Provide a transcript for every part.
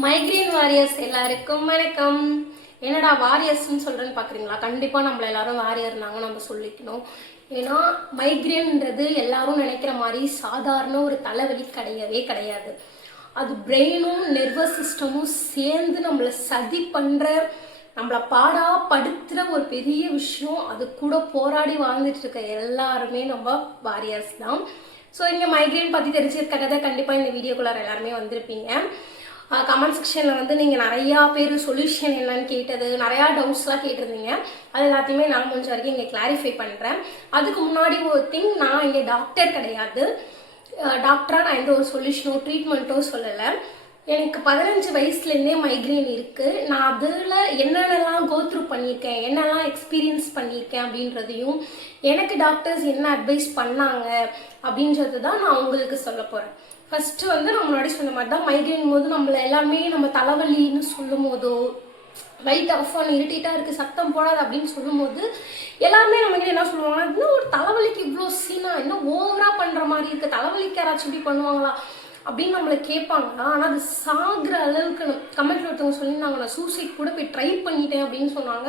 Migraine warriors எல்லாருக்கும் வணக்கம். என்னடா வாரியர்ஸ்ன்னு சொல்றேன்னு பாக்குறீங்களா? கண்டிப்பா நம்மள எல்லாரும் வாரியர் தாங்க நம்ம சொல்லிக்கணும். ஏன்னா மைக்ரேன்ன்றது எல்லாரும் நினைக்கிற மாதிரி சாதாரண ஒரு தலைவலி கிடையவே கிடையாது. அது பிரெயினும் நர்வஸ் சிஸ்டமும் சேர்ந்து நம்மளை சதி பண்ற, நம்மளை பாடா படுத்துற ஒரு பெரிய விஷயம். அது கூட போராடி வாழ்ந்துட்டு இருக்க எல்லாருமே நம்ம வாரியர்ஸ் தான். ஸோ இங்கே மைக்ரேன் பற்றி தெரிஞ்சிருக்கிறத கண்டிப்பாக இந்த வீடியோக்குள்ளார எல்லாருமே வந்திருப்பீங்க. கமெண்ட் செக்ஷனில் வந்து நீங்கள் நிறையா பேர் சொல்யூஷன் என்னன்னு கேட்டது, நிறையா டவுட்ஸ்லாம் கேட்டிருந்தீங்க. அது எல்லாத்தையுமே நான் முடிஞ்ச வரைக்கும் இங்கே கிளாரிஃபை பண்ணுறேன். அதுக்கு முன்னாடி ஒரு திங், நான் இங்கே டாக்டர் கிடையாது. டாக்டராக நான் எந்த ஒரு சொல்யூஷனோ ட்ரீட்மெண்ட்டோ சொல்லலை. எனக்கு 15 வயசுலேருந்தே மைக்ரேன் இருக்குது. நான் அதில் என்னென்னலாம் கோத்ரூ பண்ணியிருக்கேன், என்னெல்லாம் எக்ஸ்பீரியன்ஸ் பண்ணியிருக்கேன் அப்படின்றதையும், எனக்கு டாக்டர்ஸ் என்ன அட்வைஸ் பண்ணாங்க அப்படின்றது தான் நான் உங்களுக்கு சொல்ல போகிறேன். ஃபஸ்ட்டு வந்து நான் முன்னாடி சொன்ன மாதிரி தான், மைக்ரேன் போது நம்மளை எல்லாமே நம்ம தலைவலின்னு சொல்லும் போதோ, லைட் ஆஃப் ஆன் இரிட்டேட்டாக இருக்குது சத்தம் போடாது அப்படின்னு சொல்லும் போது எல்லாருமே நம்மகிட்ட என்ன சொல்லுவாங்க, இன்னும் ஒரு தலைவலிக்கு இவ்வளோ சீனா, இன்னும் ஓவராக பண்ணுற மாதிரி இருக்குது, தலைவலிக்கு யாராச்சும் இப்படி பண்ணுவாங்களா அப்படின்னு நம்மளை கேட்பாங்க. ஆனால் அது சாகிற அளவுக்கு கமெண்ட்ல ஒருத்தவங்க சொல்லியிருந்தாங்க, நான் சூசைட் கூட போய் ட்ரை பண்ணிட்டேன் அப்படின்னு சொன்னாங்க.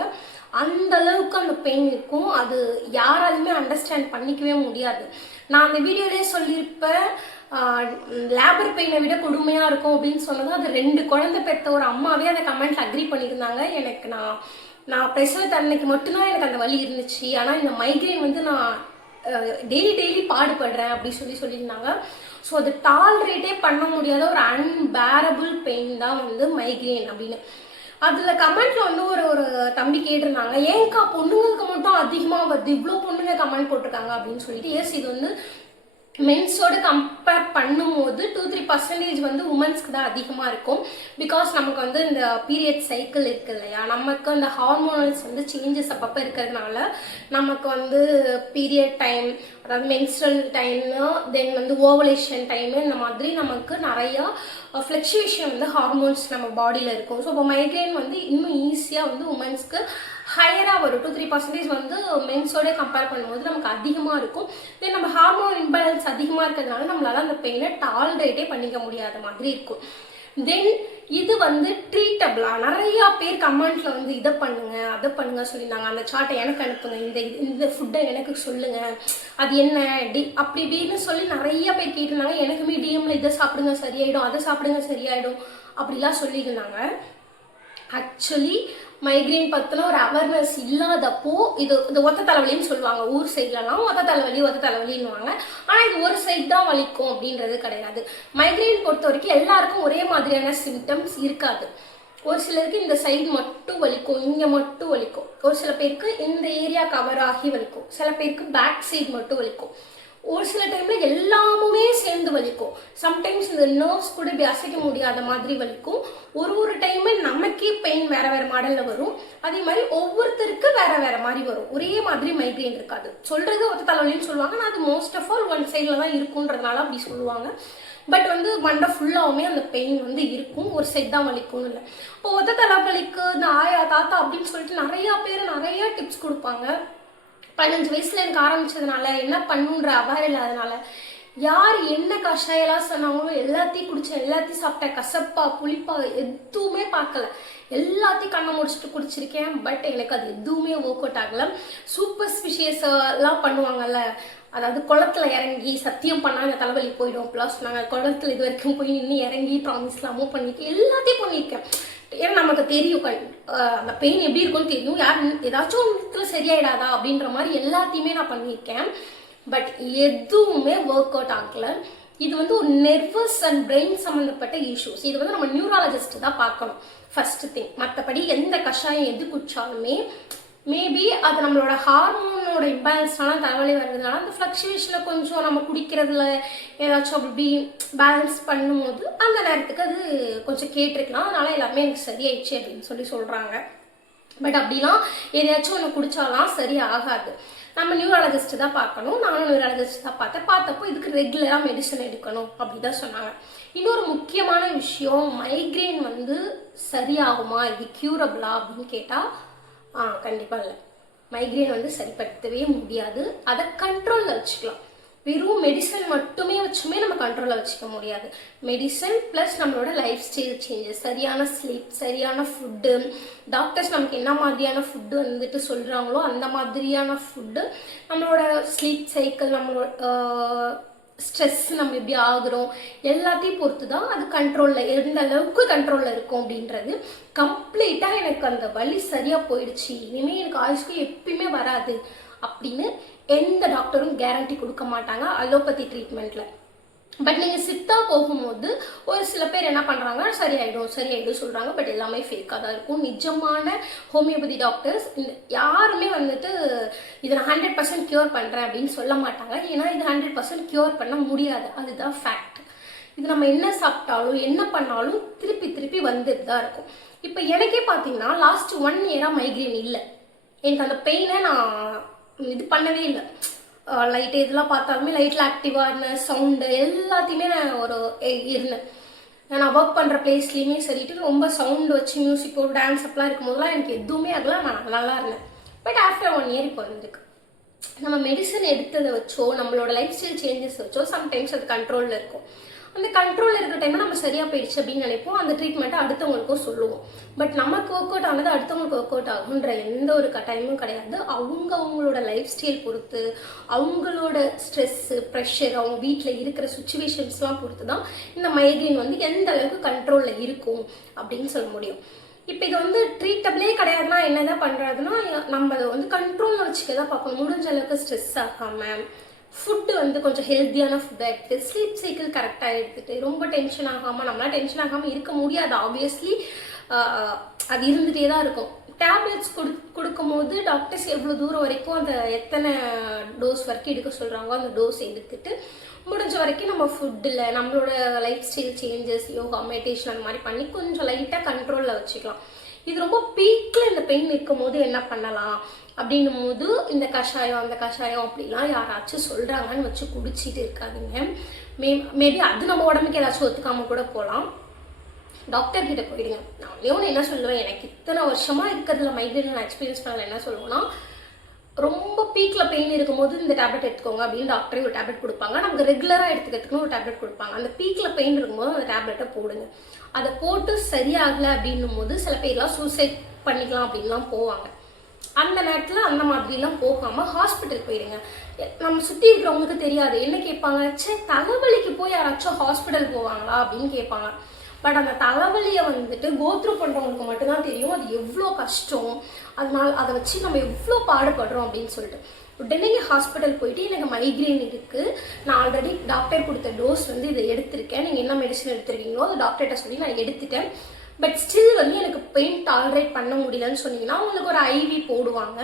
அந்த அளவுக்கு அந்த பெயின் இருக்கும். அது யாராலுமே அண்டர்ஸ்டாண்ட் பண்ணிக்கவே முடியாது. நான் அந்த வீடியோலேயே சொல்லியிருப்பேன், லேபர் பெயினை விட கொடுமையாக இருக்கும் அப்படின்னு சொன்னது. அது 2 குழந்தை பெற்ற ஒரு அம்மாவே அதை கமெண்ட்ல அக்ரி பண்ணியிருந்தாங்க. எனக்கு நான் பிரசவ அன்னைக்கு மட்டும்தான் எனக்கு அந்த வலி இருந்துச்சு. ஆனால் இந்த மைக்ரேன் வந்து நான் டெய்லி பாடுபடுறேன் அப்படி சொல்லியிருந்தாங்க. ஸோ அது டாலரேட்டே பண்ண முடியாத ஒரு அன்பேரபிள் பெயின் தான் வந்து மைக்ரேன் அப்படின்னு. அதில் கமெண்ட்ல வந்து ஒரு தம்பி கேட்டிருந்தாங்க, ஏன்க்கா பொண்ணுங்களுக்கு மட்டும் அதிகமாக வருது, இவ்வளோ பொண்ணுங்க கமெண்ட் போட்டிருக்காங்க அப்படின்னு சொல்லிட்டு. எஸ், இது வந்து மென்ஸோடு கம்பேர் பண்ணும்போது 2-3% வந்து உமன்ஸ்க்கு தான் அதிகமாக இருக்கும். பிகாஸ் நமக்கு வந்து இந்த பீரியட் சைக்கிள் இருக்குது இல்லையா, நமக்கு அந்த ஹார்மோனல்ஸ் வந்து சேஞ்சஸ் அப்பப்போ இருக்கிறதுனால நமக்கு வந்து பீரியட் டைம், அதாவது மென்ஸ்ட்ரல் டைம்னு, தென் வந்து ஓவலேஷன் டைமு, இந்த மாதிரி நமக்கு நிறையா ஃப்ளக்சுவேஷன் வந்து ஹார்மோன்ஸ் நம்ம பாடியில் இருக்கும். ஸோ இப்போ மைக்ரேன் வந்து இன்னும் ஈஸியாக வந்து உமன்ஸ்க்கு ஹையராக வரும். 2-3% வந்து மென்ஸோட கம்பேர் பண்ணும்போது நமக்கு அதிகமாக இருக்கும். தென் நம்ம ஹார்மோன் இம்பேலன்ஸ் அதிகமாக இருக்கிறதுனால நம்மளால அந்த பெயினை டாலரேட்டே பண்ணிக்க முடியாத மாதிரி இருக்கும். தென் இது வந்து ட்ரீட்டபிளா, நிறையா பேர் கமெண்ட்ல வந்து இதை பண்ணுங்க அதை பண்ணுங்க சொல்லியிருந்தாங்க. அந்த சார்ட்டை எனக்கு அனுப்புங்க, இந்த ஃபுட்டை எனக்கு சொல்லுங்க, அது என்ன அப்படி இப்படின்னு சொல்லி நிறைய பேர் கேட்டிருந்தாங்க. எனக்குமே டிஎம்ல இதை சாப்பிடுங்க சரியாயிடும், அதை சாப்பிடுங்க சரியாயிடும் அப்படிலாம் சொல்லியிருந்தாங்க. ஆக்சுவலி மைக்ரேன் பற்றின ஒரு அவேர்னஸ் இல்லாதப்போ இது ஒத்த தலைவலின்னு சொல்லுவாங்க. ஊர் சைட்லலாம் ஒத்த தலைவலின்னுவாங்க. ஆனால் இது ஒரு சைட் தான் வலிக்கும் அப்படின்றது கிடையாது. மைக்ரேன் பொறுத்த வரைக்கும் எல்லாருக்கும் ஒரே மாதிரியான சிம்டம்ஸ் இருக்காது. ஒரு சிலருக்கு இந்த சைடு மட்டும் வலிக்கும், இங்கே மட்டும் வலிக்கும். ஒரு சில பேருக்கு இந்த ஏரியா கவர் ஆகி வலிக்கும். சில பேருக்கு பேக் சைடு மட்டும் வலிக்கும். ஒரு சில டைம்ல எல்லாமுமே சேர்ந்து வலிக்கும். சம்டைம்ஸ் இந்த நர்வ்ஸ் கூட இப்படி அசைக்க முடியாத மாதிரி வலிக்கும். ஒரு டைம் நமக்கே பெயின் வேற மாடல்ல வரும். அதே மாதிரி ஒவ்வொருத்தருக்கு வேற மாதிரி வரும். ஒரே மாதிரி மைக்ரேன் இருக்காது. சொல்றது ஒத்த தலைவலின்னு சொல்லுவாங்க, ஆனால் அது மோஸ்ட் ஆஃப் ஆல் ஒன் சைட்ல தான் இருக்குன்றதுனால அப்படி சொல்லுவாங்க. பட் வந்து மண்டை ஃபுல்லாவுமே அந்த பெயின் வந்து இருக்கும். ஒரு சைட் தான் வலிக்கும்னு இல்லை. இப்போ ஒத்த தலைவலிக்கு இந்த ஆயா தாத்தா அப்படின்னு சொல்லிட்டு நிறைய பேர் நிறைய டிப்ஸ் கொடுப்பாங்க. 15 வயசுல எனக்கு ஆரம்பிச்சதுனால என்ன பண்ணுன்ற அபாயம் இல்லாதனால யார் என்ன கஷாயெல்லாம் சொன்னாங்களோ எல்லாத்தையும் குடிச்சேன், எல்லாத்தையும் சாப்பிட்டேன். கசப்பா புளிப்பா எதுவுமே பார்க்கல, எல்லாத்தையும் கண்ணை முடிச்சுட்டு குடிச்சிருக்கேன். பட் எனக்கு அது எதுவுமே ஒர்க் அவுட் ஆகல. சூப்பர்ஸ்பிஷியஸ் எல்லாம் பண்ணுவாங்கல்ல, அதாவது குளத்துல இறங்கி சத்தியம் பண்ணா அந்த தலைவலி போயிடும் அப்படிலாம் சொன்னாங்க. குளத்துல இது வரைக்கும் போய் நின்று இறங்கி ப்ராமிஸ்லாமோ பண்ணியிருக்கேன், எல்லாத்தையும் பண்ணியிருக்கேன். ஏன்னா நமக்கு தெரியும் அந்த பெயின் எப்படி இருக்கும்னு தெரியும். யார் ஏதாச்சும் ஒன்றுத்துல சரியாயிடாதா அப்படின்ற மாதிரி எல்லாத்தையுமே நான் பண்ணியிருக்கேன். பட் எதுவுமே ஒர்க் அவுட் ஆகல. இது வந்து ஒரு நர்வஸ் அண்ட் பிரெயின் சம்மந்தப்பட்ட இஷ்யூஸ். இது வந்து நம்ம நியூராலஜிஸ்ட் தான் பார்க்கணும் ஃபர்ஸ்ட் திங். மற்றபடி எந்த கஷாயம் எது குடிச்சாலுமே மேபி அது நம்மளோட ஹார்மோனோட இம்பேலன்ஸ்னால தலைவலி வர்றதுனால அந்த ஃப்ளக்சுவேஷனை கொஞ்சம் நம்ம குடிக்கிறதுல ஏதாச்சும் அப்படி பேலன்ஸ் பண்ணும்போது அந்த நேரத்துக்கு அது கொஞ்சம் கேட்டிருக்கலாம். அதனால எல்லாருமே எனக்கு சரியாயிடுச்சு அப்படின்னு சொல்கிறாங்க. பட் அப்படிலாம் எதையாச்சும் ஒன்று குடிச்சாலாம் சரி ஆகாது. நம்ம நியூராலஜிஸ்ட் தான் பார்க்கணும். நானும் நியூராலஜிஸ்ட் தான் பார்த்தப்போ இதுக்கு ரெகுலராக மெடிசன் எடுக்கணும் அப்படி தான் சொன்னாங்க. இன்னொரு முக்கியமான விஷயம், மைக்ரேன் வந்து சரியாகுமா, இது க்யூரபிளா அப்படின்னு கேட்டால் கண்டிப்பாக இல்லை. மைக்ரேன் வந்து சரிப்படுத்தவே முடியாது. அதை கண்ட்ரோலில் வச்சுக்கலாம். வெறும் மெடிசன் மட்டுமே வச்சுமே நம்ம கண்ட்ரோலில் வச்சுக்க முடியாது. மெடிசன் ப்ளஸ் நம்மளோட லைஃப் ஸ்டைல் சேஞ்சஸ், சரியான ஸ்லீப், சரியான ஃபுட்டு, டாக்டர்ஸ் நமக்கு என்ன மாதிரியான ஃபுட்டு வந்துட்டு சொல்கிறாங்களோ அந்த மாதிரியான ஃபுட்டு, நம்மளோட ஸ்லீப் சைக்கிள், நம்மளோட ஸ்ட்ரெஸ் நம்ம எப்படி ஆகுறோம் எல்லாத்தையும் பொறுத்து தான் அது கண்ட்ரோலில் எந்த அளவுக்கு கண்ட்ரோலில் இருக்கும் அப்படின்றது. கம்ப்ளீட்டாக எனக்கு அந்த வலி சரியாக போயிடுச்சு, இனிமேல் எனக்கு ஆயுஷ்க்கு எப்பயுமே வராது அப்படின்னு எந்த டாக்டரும் கேரண்டி கொடுக்க மாட்டாங்க அலோபதி ட்ரீட்மெண்ட்டில். பட் நீங்கள் சித்தா போகும்போது ஒரு சில பேர் என்ன பண்ணுறாங்க, சரியாயிடும் சொல்கிறாங்க. பட் எல்லாமே ஃபேக்காக தான் இருக்கும். நிஜமான ஹோமியோபதி டாக்டர்ஸ் யாருமே வந்துட்டு இதை நான் 100% க்யூர் பண்ணுறேன் அப்படின்னு சொல்ல மாட்டாங்க. ஏன்னா இது 100% க்யூர் பண்ண முடியாது, அதுதான் ஃபேக்ட். இது நம்ம என்ன சாப்பிட்டாலும் என்ன பண்ணாலும் திருப்பி திருப்பி வந்துட்டு தான் இருக்கும். இப்போ எனக்கே பார்த்தீங்கன்னா லாஸ்ட் 1 இயராக மைக்ரேன் இல்லை. எனக்கு அந்த பெயினை நான் இது பண்ணவே இல்லை. லைட்டு இதெல்லாம் பார்த்தாலுமே லைட்டில் ஆக்டிவாக இருந்தேன், சவுண்டு எல்லாத்தையுமே நான் இருந்தேன். நான் ஒர்க் பண்ணுற பிளேஸ்லேயுமே சரிட்டு ரொம்ப சவுண்டு வச்சு மியூசிக்கோ டான்ஸ் அப்பெல்லாம் இருக்கும்போதெல்லாம் எனக்கு எதுவுமே அதெல்லாம் நான் நல்லா இருந்தேன். பட் ஆஃப்டர் 1 இயர் இப்போ வந்துருக்கு. நம்ம மெடிசன் எடுத்ததை வச்சோ நம்மளோட லைஃப் ஸ்டைல் சேஞ்சஸ் வச்சோ சம்டைம்ஸ் அது கண்ட்ரோலில் இருக்கும். அந்த கண்ட்ரோலில் இருக்கிற டைமில் நம்ம சரியாக போயிடுச்சு அப்படின்னு நினைப்போம். அந்த ட்ரீட்மெண்ட்டை அடுத்தவங்களுக்கும் சொல்லுவோம். பட் நமக்கு ஒர்க் அவுட் ஆனது அடுத்தவங்களுக்கு ஒர்க் அவுட் ஆகுன்ற எந்த ஒரு கட்டாயமும் கிடையாது. அவங்களோட லைஃப் ஸ்டைல் பொறுத்து, அவங்களோட ஸ்ட்ரெஸ்ஸு, ப்ரெஷர், அவங்க வீட்டில் இருக்கிற சுச்சுவேஷன்ஸ்லாம் பொறுத்து தான் இந்த மைக்ரேன் வந்து எந்த அளவுக்கு கண்ட்ரோலில் இருக்கும் அப்படின்னு சொல்ல முடியும். இப்போ இது வந்து ட்ரீட்டபிளே கிடையாதுன்னா என்னதான் பண்ணுறதுன்னா, நம்ம அதை வந்து கண்ட்ரோலில் வச்சுக்க தான் பார்க்கணும். முடிஞ்ச அளவுக்கு ஸ்ட்ரெஸ் ஆகாமல் ஃபுட்டு வந்து கொஞ்சம் ஹெல்த்தியான ஃபுட்டாக எடுத்துட்டு, ஸ்லீப் சைக்கிள் கரெக்டாக எடுத்துகிட்டு, ரொம்ப டென்ஷன் ஆகாமல், நம்மளால் டென்ஷன் ஆகாமல் இருக்க முடியாது ஆப்வியஸ்லி. அது இருந்துகிட்டே தான் இருக்கும். டேப்லெட்ஸ் கொடுக்கும் போது டாக்டர்ஸ் எவ்வளோ தூரம் வரைக்கும் அந்த எத்தனை டோஸ் வரைக்கும் எடுக்க சொல்கிறாங்களோ அந்த டோஸ் எடுத்துட்டு முடிஞ்ச வரைக்கும் நம்ம ஃபுட்டில் நம்மளோட life style changes, yoga, meditation அந்த மாதிரி பண்ணி கொஞ்சம் லைட்டாக கண்ட்ரோலில் வச்சுக்கலாம். இது ரொம்ப பீக்கில் இந்த பெயின் இருக்கும் போது என்ன பண்ணலாம் அப்படின்னும் போது இந்த கஷாயம் அந்த கஷாயம் அப்படிலாம் யாராச்சும் சொல்கிறாங்கன்னு வச்சு குடிச்சிட்டு இருக்காதுங்க. மேபி அது நம்ம உடம்புக்கு ஏதாச்சும் ஒத்துக்காமல் கூட போகலாம். டாக்டர் கிட்ட போயிடுங்க. நான் என்ன சொல்லுவேன், எனக்கு இத்தனை வருஷமாக இருக்கிறதுல மைக்ரேன் நான் எக்ஸ்பீரியன்ஸ் பண்ணல, என்ன சொல்லுவேன்னா, ரொம்ப பீக்கில் பெயின் இருக்கும்போது இந்த டேப்லெட் எடுத்துக்கோங்க அப்படின்னு டாக்டரே ஒரு டேப்லெட் கொடுப்பாங்க. நமக்கு ரெகுலராக எடுத்துக்கிறதுக்குன்னு ஒரு டேப்லெட் கொடுப்பாங்க. அந்த பீக்கில் பெயின் இருக்கும்போது அந்த டேப்லெட்டை போடுங்க. அதை போட்டு சரியாகலை அப்படின்னும் போது சில பேர்லாம் சூசைட் பண்ணிக்கலாம் அப்படின்லாம் போவாங்க. அந்த நேரத்தில் அந்த மாதிரிலாம் போகாமல் ஹாஸ்பிட்டல் போயிடுங்க. நம்ம சுற்றி இருக்கிறவங்களுக்கு தெரியாது. என்ன கேட்பாங்க, சே தலைவலிக்கு போய் யாராச்சும் ஹாஸ்பிட்டல் போவாங்களா அப்படின்னு கேட்பாங்க. பட் அந்த தலைவலியை வந்துட்டு கோத்ரூ பண்ணுறவங்களுக்கு மட்டும்தான் தெரியும் அது எவ்வளோ கஷ்டம், அதனால் அதை வச்சு நம்ம எவ்வளோ பாடுபடுறோம் அப்படின்னு சொல்லிட்டு. உடனே ஹாஸ்பிட்டல் போயிட்டு எனக்கு மைக்ரேன் இருக்குது, நான் ஆல்ரெடி டாக்டர் கொடுத்த டோஸ் வந்து இதை எடுத்திருக்கேன், நீங்கள் என்ன மெடிசன் எடுத்துருக்கீங்களோ அது டாக்டர்கிட்ட சொல்லி நான் எடுத்துட்டேன், பட் ஸ்டில் வந்து எனக்கு பெயின் டாலரேட் பண்ண முடியலன்னு சொன்னீங்கன்னா உங்களுக்கு ஒரு ஐவி போடுவாங்க.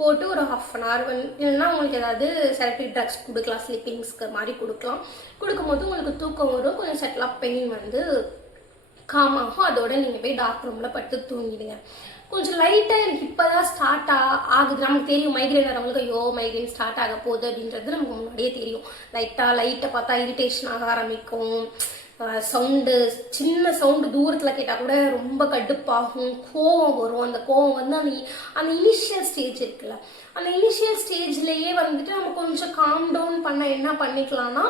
போட்டு ஒரு 1/2 hour இல்லைன்னா உங்களுக்கு ஏதாவது செலக்டிவ் ட்ரக்ஸ் கொடுக்கலாம், ஸ்லீப்பிங்ஸ்க்கு மாதிரி கொடுக்கலாம். கொடுக்கும்போது உங்களுக்கு தூக்கம் வரும், கொஞ்சம் செட்டில் பெயின் வந்து காமாகும். அதோட நீங்கள் போய் டாக்டர் ரூமில் படுத்து தூங்கிடுங்க. கொஞ்சம் லைட்டாக எனக்கு இப்போ தான் ஸ்டார்ட் ஆகுது. நமக்கு தெரியும் மைக்ரேன் வரவங்களுக்கு ஐயோ மைக்ரேன் ஸ்டார்ட் ஆக போகுது அப்படின்றது நமக்கு முன்னாடியே தெரியும். லைட்டை பார்த்தா இரிட்டேஷன் ஆக ஆரம்பிக்கும். சவுண்டு, சின்ன சவுண்டு தூரத்தில் கேட்டால் கூட ரொம்ப கடுப்பாகும், கோவம் வரும். அந்த கோவம் வந்து அந்த இனிஷியல் ஸ்டேஜ் இருக்குல்ல, அந்த இனிஷியல் ஸ்டேஜ்லேயே வந்துட்டு நம்ம கொஞ்சம் காம் டவுன் பண்ண என்ன பண்ணிக்கலாம்னா,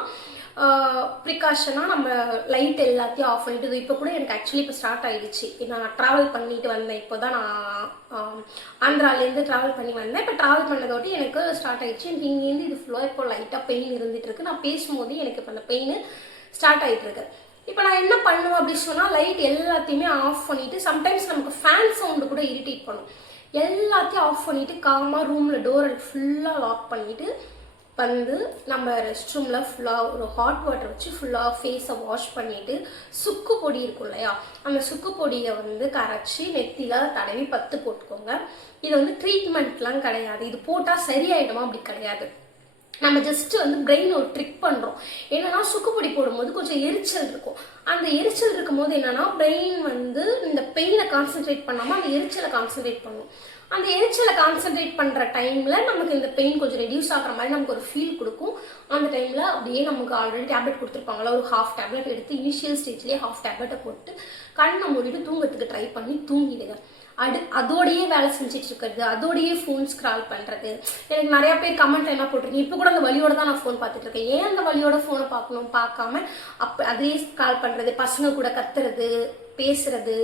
ப்ரிகாஷனாக நம்ம லைட் எல்லாத்தையும் ஆஃப் பண்ணிட்டு, இப்போ கூட எனக்கு ஆக்சுவலி இப்போ ஸ்டார்ட் ஆகிடுச்சு. நான் ட்ராவல் பண்ணிட்டு வந்தேன், இப்போ தான் நான் ஆந்திராலேருந்து ட்ராவல் பண்ணி வந்தேன். இப்போ ட்ராவல் பண்ணதோடு எனக்கு ஸ்டார்ட் ஆகிடுச்சு. எனக்கு இங்கேருந்து இது ஃபுல்லாக இப்போ லைட்டாக பெயின் இருந்துகிட்ருக்கு. நான் பேசும்போது எனக்கு இப்போ அந்த பெயின் ஸ்டார்ட் ஆகிட்டுருக்கு. இப்போ நான் என்ன பண்ணுவேன் அப்படின்னு சொன்னால், லைட் எல்லாத்தையுமே ஆஃப் பண்ணிவிட்டு, சம்டைம்ஸ் நமக்கு ஃபேன் சவுண்டு கூட இரிட்டேட் பண்ணும், எல்லாத்தையும் ஆஃப் பண்ணிவிட்டு காமாக ரூமில் டோரை ஃபுல்லாக லாக் பண்ணிவிட்டு வந்து நம்ம ரெஸ்ட் ரூமில் ஃபுல்லாக ஒரு ஹாட் வாட்டர் வச்சு ஃபுல்லாக ஃபேஸை வாஷ் பண்ணிவிட்டு, சுக்கு பொடி இருக்கும் இல்லையா, அந்த சுக்கு பொடியை வந்து கரைச்சி நெத்தியில் தடவி 10 போட்டுக்கோங்க. இது வந்து ட்ரீட்மெண்ட்லாம் கிடையாது, இது போட்டால் சரியாயிடுமா அப்படி கிடையாது. நம்ம ஜஸ்ட் வந்து பிரெயின் ஒரு ட்ரிக் பண்ணுறோம். என்னன்னா சுக்குப்பொடி போடும்போது கொஞ்சம் எரிச்சல் இருக்கும். அந்த எரிச்சல் இருக்கும்போது என்னன்னா பிரெயின் வந்து இந்த பெயினை கான்சென்ட்ரேட் பண்ணாமல் அந்த எரிச்சலை கான்சென்ட்ரேட் பண்ணும். அந்த எரிச்சலை கான்சென்ட்ரேட் பண்ணுற டைமில் நமக்கு இந்த பெயின் கொஞ்சம் ரெடியூஸ் ஆகிற மாதிரி நமக்கு ஒரு ஃபீல் கொடுக்கும். அந்த டைமில் அப்படியே நமக்கு ஆல்ரெடி டேப்லெட் கொடுத்துருப்பாங்களா, ஒரு 1/2 டேப்லெட் எடுத்து இனிஷியல் ஸ்டேஜ்லேயே 1/2 டேப்லெட்டை போட்டு கண்ணை மூடிட்டு தூங்கிறதுக்கு ட்ரை பண்ணி தூங்கிடுங்க. அதோடையே வேலை செஞ்சுட்டு இருக்கிறது, அதோடையே ஃபோன் ஸ்க்ரால் பண்ணுறது. எனக்கு நிறையா பேர் கமெண்ட் என்ன போட்டிருக்கீங்க, இப்போ கூட அந்த வலியோட தான் நான் ஃபோன் பார்த்துட்டு இருக்கேன், ஏன் அந்த வலியோட ஃபோனை பார்க்கணும், பார்க்காம அதே ஸ்க்ரால் பண்ணுறது, பசங்க கூட கத்துறது, பேசுறது,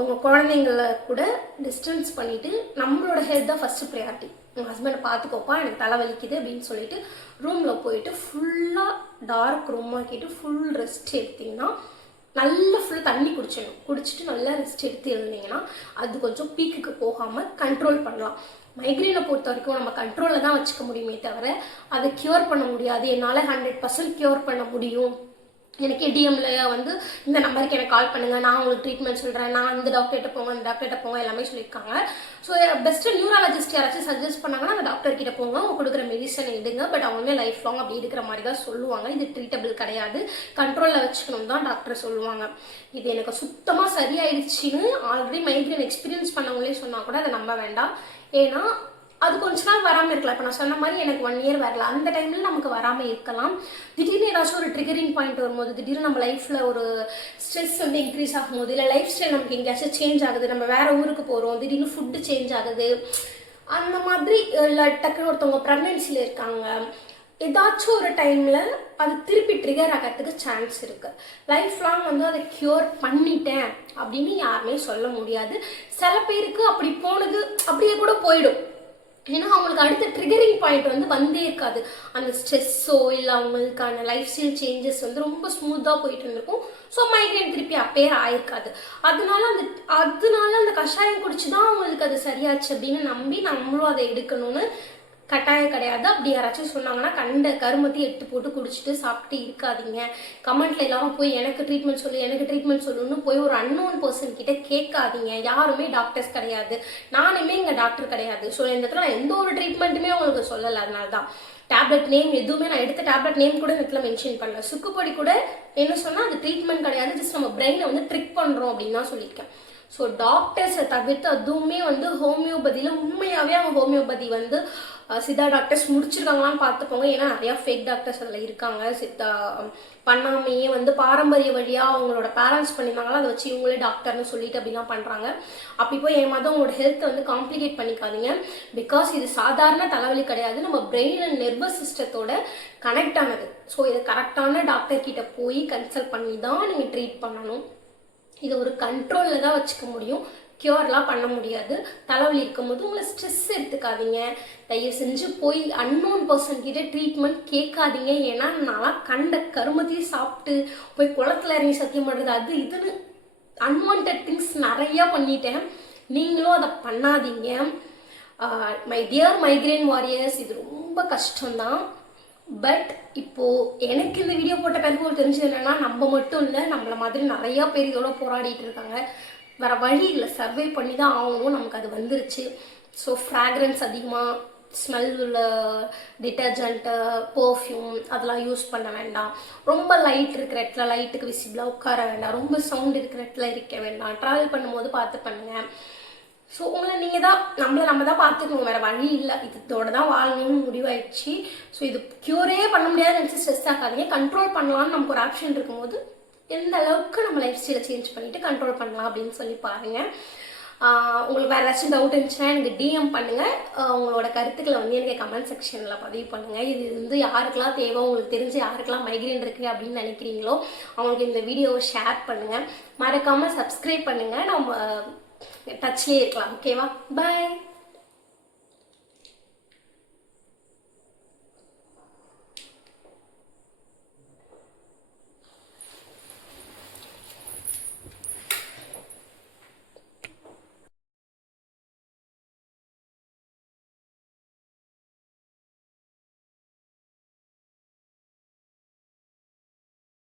உங்கள் குழந்தைங்கள கூட டிஸ்டன்ஸ் பண்ணிவிட்டு நம்மளோட ஹெல்த் தான் ஃபஸ்ட்டு ப்ரையாரிட்டி. உங்கள் ஹஸ்பண்டை பார்த்துக்கோப்பா, எனக்கு தலை வலிக்குது அப்படின்னு சொல்லிட்டு ரூமில் போயிட்டு ஃபுல்லாக டார்க் ரூம் ஆக்கிட்டு ஃபுல் ரெஸ்ட் எடுத்திங்கன்னா, நல்லா ஃபுல்லாக தண்ணி குடிச்சிட்டு நல்லா ரெஸ்ட் எடுத்து இருந்தீங்கன்னா அது கொஞ்சம் பீக்குக்கு போகாமல் கண்ட்ரோல் பண்ணலாம். மைக்ரேனை பொறுத்த வரைக்கும் நம்ம கண்ட்ரோலில் தான் வச்சுக்க முடியுமே தவிர அதை க்யூர் பண்ண முடியாது. என்னால் 100% க்யூர் பண்ண முடியும், எனக்கு டிஎம்ல வந்து இந்த நம்பருக்கு எனக்கு கால் பண்ணுங்க, நான் உங்களுக்கு ட்ரீட்மெண்ட் சொல்கிறேன், நான் இந்த டாக்டர்கிட்ட போங்க, இந்த டாக்டர்கிட்ட போங்க எல்லாமே சொல்லியிருக்காங்க. ஸோ பெஸ்ட்டு நியூராலஜிஸ்ட் யாராச்சும் சஜஸ்ட் பண்ணாங்கன்னா அந்த டாக்டர்கிட்ட போங்க, அவங்க கொடுக்குற மெடிசன் எடுங்க. பட் அவங்களே லைஃப் லாங் அப்படி இருக்கிற மாதிரி தான் சொல்லுவாங்க. இது ட்ரீட்டபிள் கிடையாது, கண்ட்ரோலில் வச்சுக்கணும் தான் டாக்டர் சொல்லுவாங்க. இது எனக்கு சுத்தமாக சரியாயிடுச்சின்னு ஆல்ரெடி மைக்ரேன் எக்ஸ்பீரியன்ஸ் பண்ணவங்களே சொன்னால் கூட அதை நம்ப வேண்டாம். ஏன்னா அது கொஞ்ச நாள் வராமல் இருக்கலாம். இப்போ நான் சொன்ன மாதிரி எனக்கு 1 year வரல, அந்த டைமில் நமக்கு வராமல் இருக்கலாம். திடீர்னு ஏதாச்சும் ஒரு ட்ரிகரிங் பாயிண்ட் வரும்போது, திடீர்னு நம்ம லைஃப்பில் ஒரு ஸ்ட்ரெஸ் வந்து இன்க்ரீஸ் ஆகும்போது, இல்லை லைஃப் ஸ்டைல் நமக்கு எங்கேயாச்சும் சேஞ்ச் ஆகுது, நம்ம வேறு ஊருக்கு போகிறோம், திடீர்னு ஃபுட்டு சேஞ்ச் ஆகுது, அந்த மாதிரி இல்லை டக்குன்னு ஒருத்தவங்க ப்ரெக்னென்சியில் இருக்காங்க, ஏதாச்சும் ஒரு டைமில் அது திருப்பி ட்ரிகர் ஆகிறதுக்கு சான்ஸ் இருக்குது. லைஃப் லாங் வந்து அதை க்யூர் பண்ணிட்டேன் அப்படின்னு யாருமே சொல்ல முடியாது. சில பேருக்கு அப்படி போனது அப்படியே கூட போயிடும். ஏன்னா அவங்களுக்கு அடுத்த ட்ரிகரிங் பாயிண்ட் வந்து வந்தே இருக்காது. அந்த ஸ்ட்ரெஸ்ஸோ இல்லை அவங்களுக்கான லைஃப் ஸ்டைல் சேஞ்சஸ் வந்து ரொம்ப ஸ்மூத்தாக போயிட்டு இருந்திருக்கும். ஸோ மைக்ரேன் திருப்பி அப்பேர் ஆயிருக்காது. அதனால அந்த கஷாயம் குடிச்சு தான் அவங்களுக்கு அது சரியாச்சு அப்படின்னு நம்பி நம்மளும் அதை எடுக்கணும்னு கட்டாயம் கிடையாது. அப்படி யாராச்சும் சொன்னாங்கன்னா கண்ட கருமத்தி 8 போட்டு குடிச்சிட்டு சாப்பிட்டு இருக்காதீங்க. கமெண்ட்ல எல்லாரும் போய் எனக்கு ட்ரீட்மெண்ட் சொல்லுன்னு போய் ஒரு அன்னோன் பர்சன் கிட்ட கேட்காதீங்க. யாருமே டாக்டர்ஸ் கிடையாது, நானுமே இங்கே டாக்டர் கிடையாது. ஸோ இந்த இடத்துல நான் எந்த ஒரு ட்ரீட்மெண்ட்டுமே உங்களுக்கு சொல்லலை. அதனால தான் டேப்லெட் நேம் எதுவுமே நான் எடுத்த டேப்லெட் நேம் கூட இந்த இடத்துல மென்ஷன் பண்ணல. சுக்குப்பொடி கூட என்ன சொன்னால் அது ட்ரீட்மெண்ட் கிடையாது, ஜஸ்ட் நம்ம பிரெயினை வந்து ட்ரிக் பண்ணுறோம் அப்படின்னு தான் சொல்லியிருக்கேன். ஸோ டாக்டர்ஸை தவிர்த்து அதுவுமே வந்து ஹோமியோபதியில் உண்மையாகவே அவங்க ஹோமியோபதி வந்து சித்தா டாக்டர்ஸ் முடிச்சிருக்காங்களான்னு பார்த்துப்போங்க. ஏன்னா நிறையா ஃபேக் டாக்டர்ஸ் அதில் இருக்காங்க. சித்தா பண்ணாமையே வந்து பாரம்பரிய வழியாக அவங்களோட பேரண்ட்ஸ் பண்ணியிருந்தாங்களா அதை வச்சு இவங்களே டாக்டர்னு சொல்லிட்டு அப்படிலாம் பண்ணுறாங்க. அப்படி போய் ஏமாத உங்களோட ஹெல்த்தை வந்து காம்ப்ளிகேட் பண்ணிக்காதீங்க. பிகாஸ் இது சாதாரண தலைவலி கிடையாது, நம்ம பிரெயின் அண்ட் நர்வஸ் சிஸ்டத்தோட கனெக்ட் ஆனது. ஸோ இதை கரெக்டான டாக்டர் கிட்ட போய் கன்சல்ட் பண்ணி தான் நீங்கள் ட்ரீட் பண்ணணும். இதை ஒரு கண்ட்ரோலில் தான் வச்சுக்க முடியும், க்யூர்லாம் பண்ண முடியாது. தலைவலி இருக்கும்போது உங்களை ஸ்ட்ரெஸ் எடுத்துக்காதீங்க. தயவு செஞ்சு போய் அன்னோன் பர்சன் கிட்ட ட்ரீட்மெண்ட் கேட்காதீங்க. ஏன்னா நான் கண்ட கருமத்தையும் சாப்பிட்டு போய் குளத்துல இறங்கி சத்தியம் பண்ணுறது அது இதுன்னு அன்வான்ட் திங்ஸ் நிறையா பண்ணிட்டேன். நீங்களும் அதை பண்ணாதீங்க. மை டியர் மைக்ரேன் வாரியர்ஸ், இது ரொம்ப கஷ்டம்தான். பட் இப்போது எனக்கு இந்த வீடியோ போட்ட பிறகு ஒரு தெரிஞ்சது என்னென்னா, நம்ம மட்டும் இல்லை, நம்மளை மாதிரி நிறையா பேர் இதோட போராடிட்டு இருக்காங்க. வேறு வழி இல்லை, சர்வை பண்ணி தான் ஆகணும். நமக்கு அது வந்துருச்சு. ஸோ ஃப்ராக்ரன்ஸ் அதிகமாக ஸ்மெல் உள்ள டிட்டர்ஜென்ட்டு, பர்ஃப்யூம் அதெல்லாம் யூஸ் பண்ண வேண்டாம். ரொம்ப லைட் இருக்கிற இடத்துல லைட்டுக்கு விசிபிளாக உட்கார வேண்டாம். ரொம்ப சவுண்ட் இருக்கிற இடத்துல இருக்க வேண்டாம். ட்ராவல் பண்ணும்போது பார்த்து பண்ணுங்கள். ஸோ உங்களை நீங்கள் தான் நம்ம தான் பார்த்துக்கணும், வேறு வழி இல்லை. இதோட தான் வாழணும்னு முடிவாயிடுச்சு. ஸோ இது க்யூரே பண்ண முடியாதுன்னு நினச்சி ஸ்ட்ரெஸ் ஆகாதீங்க. கண்ட்ரோல் பண்ணலான்னு நமக்கு ஒரு ஆப்ஷன் இருக்கும்போது எந்த அளவுக்கு நம்ம லைஃப் ஸ்டைலை சேஞ்ச் பண்ணிவிட்டு கண்ட்ரோல் பண்ணலாம் அப்படின்னு சொல்லி பாருங்கள். உங்களுக்கு வேறு ஏதாச்சும் டவுட் இருந்துச்சுன்னா எனக்கு டிஎம் பண்ணுங்கள். உங்களோட கருத்துக்களை வந்து எனக்கு கமெண்ட் செக்ஷனில் பதிவு பண்ணுங்கள். இது வந்து யாருக்கெல்லாம் தேவை, உங்களுக்கு தெரிஞ்சு யாருக்கெல்லாம் மைக்ரேன் இருக்குது அப்படின்னு நினைக்கிறீங்களோ அவங்களுக்கு இந்த வீடியோவை ஷேர் பண்ணுங்கள். மறக்காமல் சப்ஸ்கிரைப் பண்ணுங்கள். நம்ம டச்லேயே இருக்கலாம். ஓகேவா? பாய்.